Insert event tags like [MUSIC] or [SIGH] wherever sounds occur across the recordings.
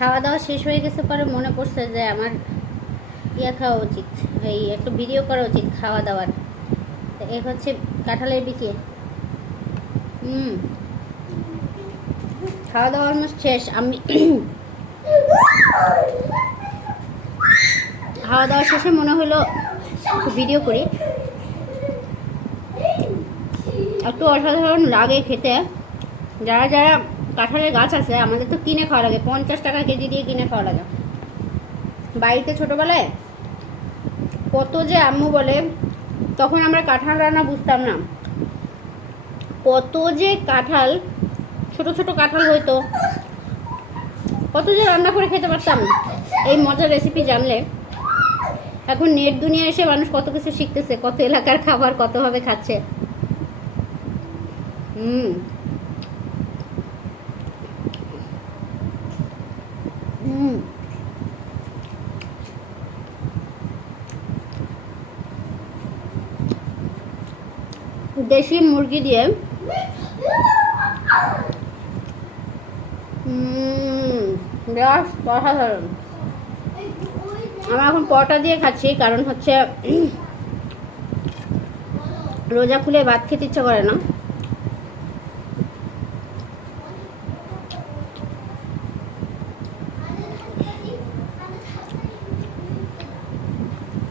খাওয়া দাওয়া শেষ হয়ে গেছে পরে মনে পড়ছে যে আমার ইয়ে খাওয়া উচিত, এই একটু ভিডিও করা উচিত খাওয়া দাওয়ার তো এ হচ্ছে কাঁঠালের বিচি। হুম। খাওয়া দাওয়া অলমোস্ট শেষ, আমি খাওয়া দাওয়া শেষে মনে হলো একটু ভিডিও করি। একটু অসাধারণ লাগে খেতে। যারা যারা কাঁঠালের গাছ আছে, আমাদের তো কিনে খাওয়া লাগে, পঞ্চাশ টাকা কেজি দিয়ে কিনে খাওয়া লাগে। বাড়িতে ছোটোবেলায় কত যে আম্মু বলে, তখন আমরা কাঁঠাল রান্না বুঝতাম না। কত যে কাঁঠাল, ছোট ছোট কাঁঠাল হইতো, কত যে রান্না করে খেতে পারতাম। এই মজার রেসিপি জানলে, এখন নেট দুনিয়া এসে মানুষ কত কিছু শিখতেছে, কত এলাকার খাবার কতভাবে খাচ্ছে। হুম। দেশি মুরগি দিয়ে। অসাধারণ। আমরা এখন পরোটা দিয়ে খাচ্ছি, কারণ হচ্ছে রোজা খুলে ভাত খেতে ইচ্ছা করে না।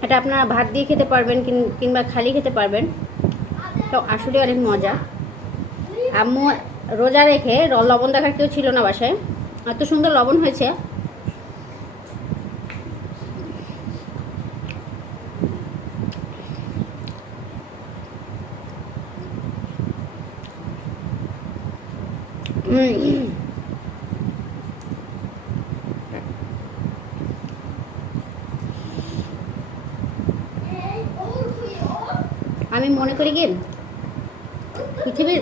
এটা আপনারা ভাত দিয়ে খেতে পারবেন কিংবা খালি খেতে পারবেন। তো আসলে অনেক মজা। আম্মু রোজা রেখে লবণ দেখার কেউ ছিল না বাসায়। এত সুন্দর লবণ হয়েছে। হুম। আমি মনে করি কি পৃথিবীর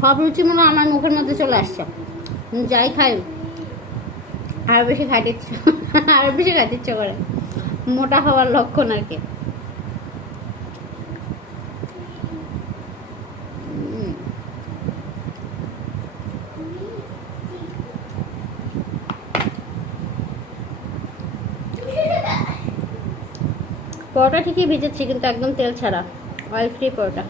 সব রুচি মনে আমার মুখের মধ্যে চলে আসছে। যাই খাই। আরও বেশি খাইতে ইচ্ছে আরও বেশি খাইতে ইচ্ছে করে। মোটা হওয়ার লক্ষণ আর কি। পরোটা ঠিকই ভেজেছি, কিন্তু একদম তেল ছাড়া। অয়েল ফ্রি পরোটা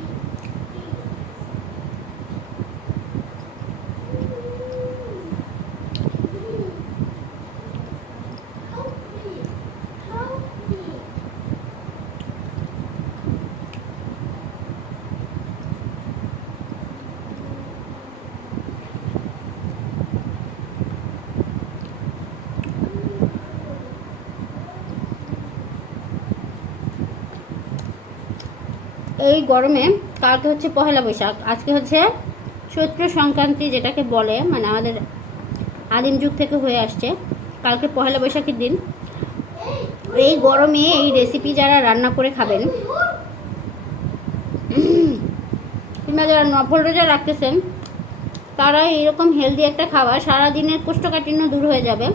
এই গরমে কালকে হচ্ছে পহেলা বৈশাখ। আজকে হচ্ছে চৈত্র সংক্রান্তি যেটাকে বলে মানে আমাদের আদিম যুগ থেকে হয়ে আসছে। কালকে পহেলা বৈশাখের দিন। এই গরমে এই রেসিপি যারা রান্না করে খাবেন, কিংবা যারা নফল রোজা রাখতেছেন, তারা এরকম হেলদি একটা খাবার সারাদিনের কোষ্ঠকাঠিন্য দূর হয়ে যাবে,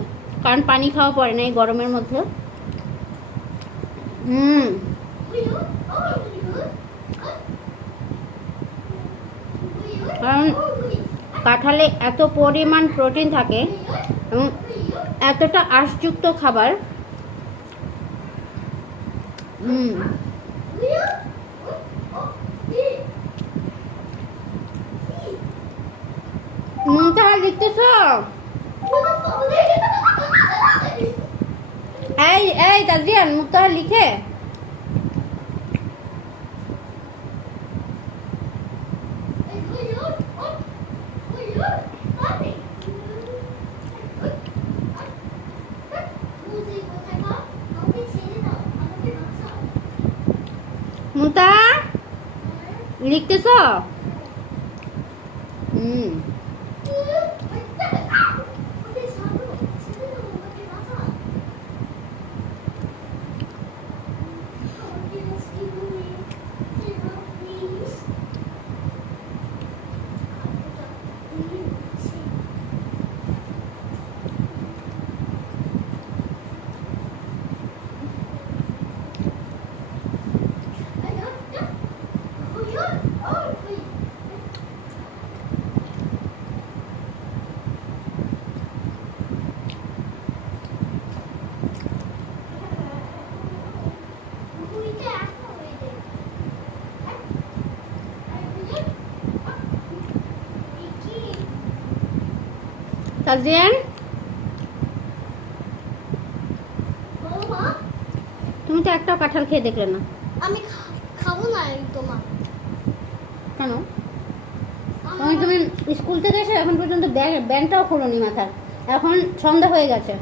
কারণ পানি খাওয়া পড়ে না এই গরমের মধ্যে। হুম। কারণ কাঁঠালে এত পরিমাণ প্রোটিন থাকে এবং এতটা আঁশযুক্ত খাবার। মুনটা লিখতেছ এই এই, তাজিয়ান মুক্তা লিখে। মুক্তা লিখতেছ হুম Oh, তাজিয়ান তুমি তো একটাও কাঁঠাল খেয়ে দেখলে না। আমি খাব না তোমার কেন? তুমি স্কুল থেকে এসে এখন পর্যন্ত ব্যাগ ব্যান্ডটাও খোলোনি মাথার। এখন সন্ধ্যা হয়ে গেছে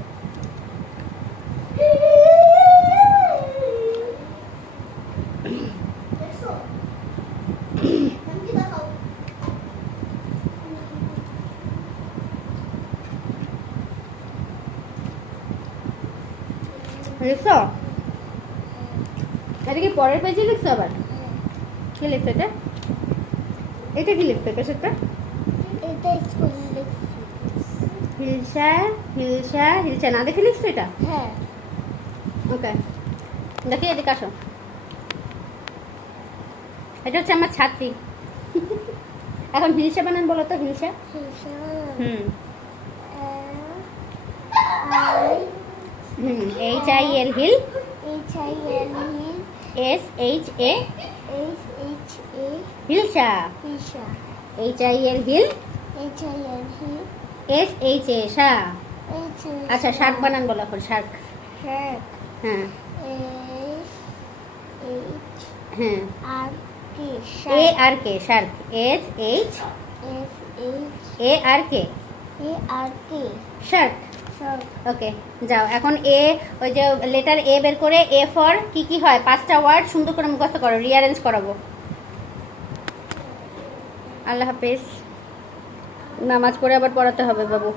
দেখছ? আমি কি দেখাও? লিখছো? এটা কি পরের পেজে লিখছো আবার? কি লিখছো এটা? এটা কি লিখছো পেশেরটা এটা স্কুল হিলসা হিলসা হিলসা না দেখে লিখছো এটা? হ্যাঁ। ওকে দেখি এদিকে আসো। এটা হচ্ছে আমার ছাত্রী। [LAUGHS] এখন হিলসা বানান বলো তো hilsa hmm I hmm H I L hill H I L E S H A H H A hilsa Isha H I L hill H I L E S H A শা আচ্ছা শার্ক বানান বলো এখন Shark. হ্যাঁ। হ্যাঁ S হ্যাঁ। A R K shark. S H S H A R K A R K shark. Okay যাও। এখন এ ওই যে লেটার এ বের করে এ ফর কি কি হয়? পাঁচটা ওয়ার্ড সুন্দর করে মুখস্থ করো রিয়ারেঞ্জ করাবো। আল্লাহ হাফেজ। নামাজ পড়ে আবার পড়াতে হবে বাবু।